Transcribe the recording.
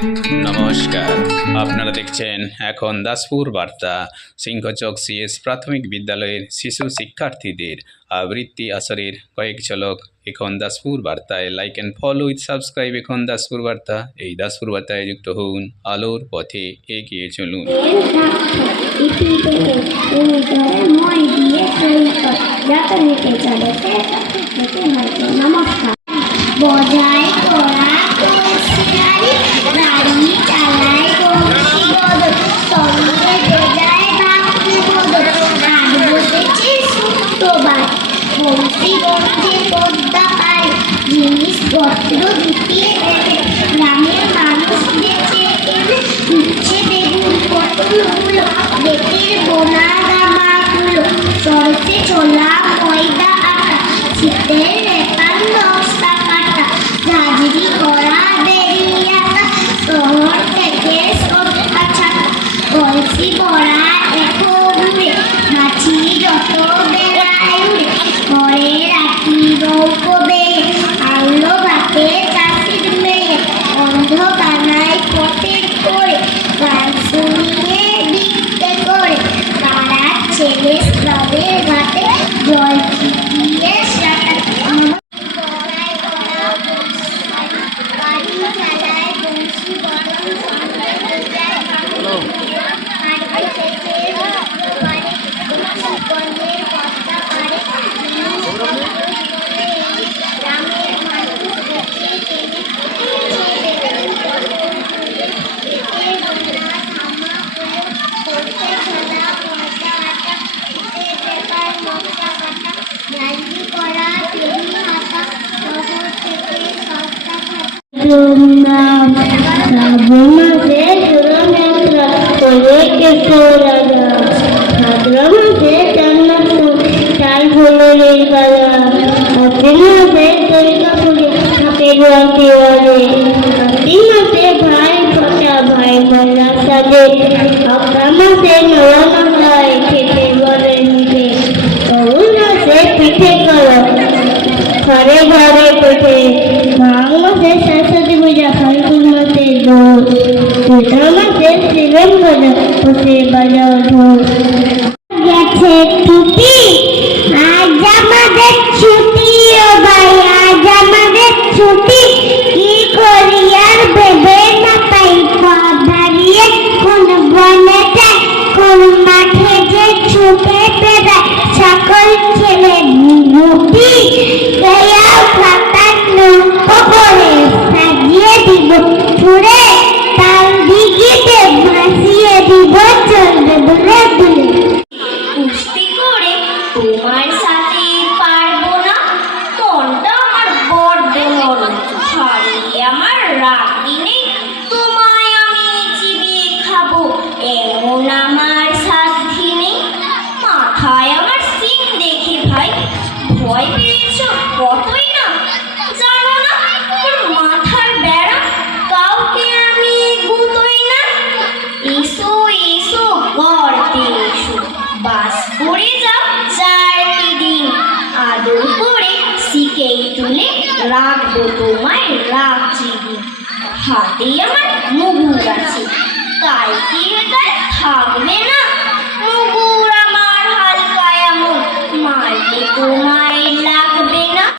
নমস্কার, আপনারা দেখছেন এখন দাসপুর বার্তা। সিংহচক সিএস প্রাথমিক বিদ্যালয়ের শিশু শিক্ষার্থীদের আবৃত্তি আসরের কয়েক ঝলক এখন দাসপুর বার্তায়। Like and follow with subscribe এখন দাসপুর বার্তা। এই দাসপুর বার্তায় যুক্ত হন, আলোর পথে এগিয়ে চলুন। নমস্কার। বজায় করা গাড়ি চালায় বংশী বদল, সঙ্গে বেজায় বাকি বদল, হাত বসেছে শুক্রবার, বংশীগঞ্জে পদ্মা পারে জিনিসপত্র জুটিয়ে দেবে, গ্রামের মানুষ বেঁচে এলে উচ্ছে বেগুন পটলগুলো, বেতের বোনা জামাগুলো, সরষে ছোলা ময়দা আটা, শীতের নেপাল নকশা কাটা, ঝাঁঝরি করা বেরিয়াটা, শহর থেকে সস্তা ছাতা, কলসি ভরা এখো ঘুরে, মাছি যত বেড়ায় উড়ে, ঘরে রাখি নৌকো বেয়ে, আলো ভাতে চাষির মেয়ে, অন্ধকানায় পথের করে, গান শুনিয়ে বিকতে করে, পাড়ার ছেলে স্নানের ঘাটে জল ছিটিয়ে সাঁতার, গাড়ি চালায় বংশী বদল, সঙ্গে বেজায় বাকি বদল, হাট বসেছে শুক্রবারে, বংশীগঞ্জের পদ্মা পারে জিনিসপত্র জুটিয়ে এনে, গ্রামের মানুষ বেঁচে গেলে উচ্ছে বেগুন পটলগুলো, বেতের বোনা জামাগুলো, সরষে ছোলা ময়দা আটা, শীতের নেপাল নকশা কাটা, ঝাঁঝরি করা বেরিয়াটা, শহর থেকে সস্তা ছাতা। ভাই ফোটা ভাই মালা সাজে, মাসে নয়া মাথায় খেতে বলে নিবে, মাসে পিঠে করো ঘরে ঘরে পেটে, মাঘ মাসে সরস্বতী পূজা, ফাল্গুন মাসে দোল, চৈত্র মাসে শিবেন বাজা, বসে বাজাও ঢোল। গেছে টুপি আজ আমাদের ছুটি, ও ভাই আজ আমাদের ছুটি, কি করি আর ভেবে না পাই, পথ দাঁড়িয়ে কোন বনে যায়, কোন মাঠে যে ছুটে বেড়ায়, সকল ছেলে মুটি গায়াও খাতার নৌকো করে, সাজিয়ে দিব ছুড়ে তাল দিঘিতে, ভাসিয়ে দিব চলবে বলে বলে। কুস্তি করে তোমার সাথে পারবো না, মনটা আমার বড্ড নরম, ছাড়িয়ে আমার রাখি নেই, তোমায় আমি চিবিয়ে খাবো এমন আমার সাধ্যি নেই, মাথায় আমার সিং দেখে ভাই ভয় পেয়েছো কতই না, জানো না ওর মাথার বেড়া, কাউকে আমি গুতোই না, এসো এসো গর্তে এসো, বাস করে যাও 4টি দিন, আদর করে শিখেই তুলে রাখবো তোমায় রাত্রি দিন, হাতে আমার মুগুর আছে, তাই কি এটাই থাকবে না, মুগুর আমার হালকা এমন, মারলে তোমায় লাগবে